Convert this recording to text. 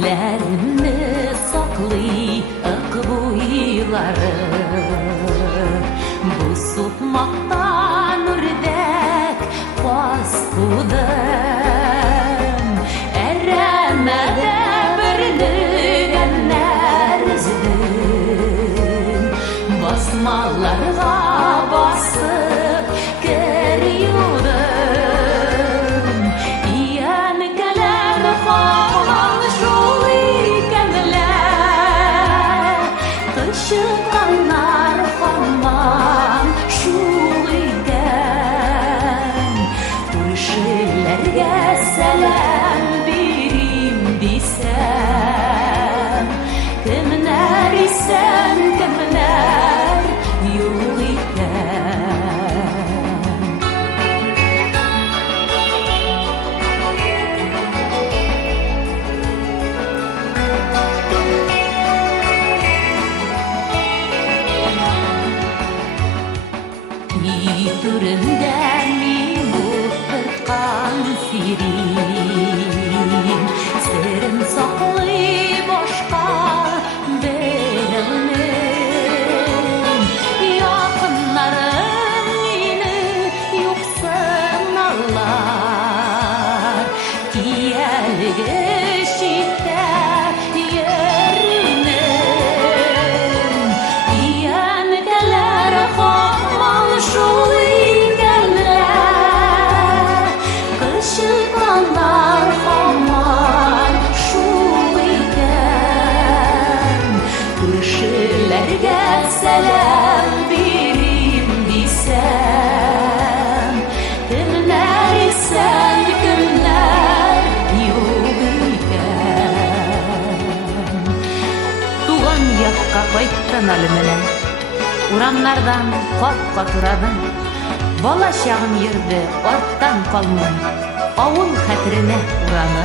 Gözlerimni saklay ıkbuyları, bu sokmaktan ürdek paskudum. Eremede birligenler izdim, basmalarga basıp geriyordum. İyenkeler falan şol ikenler, kışıkanlar falan şol iken. Turşilerge selam birim desem, kimler isen kimler yok iken. Türünden mi mutluluktan sirin, sırrım saklay başka benim. Yakınlarım yine yoksun Allah, kiyelge şiddet yerim. İyenkeler hamal şol ikenler, kışıkanlar hamal şol iken. Turşilerge selam birim desem, kimler isen kimler yok iken. Tuğan yakka qayttan alımenen, uramlardan qat uradım. Bala şağım yerde arttan kalmay, avul hatrine uranı.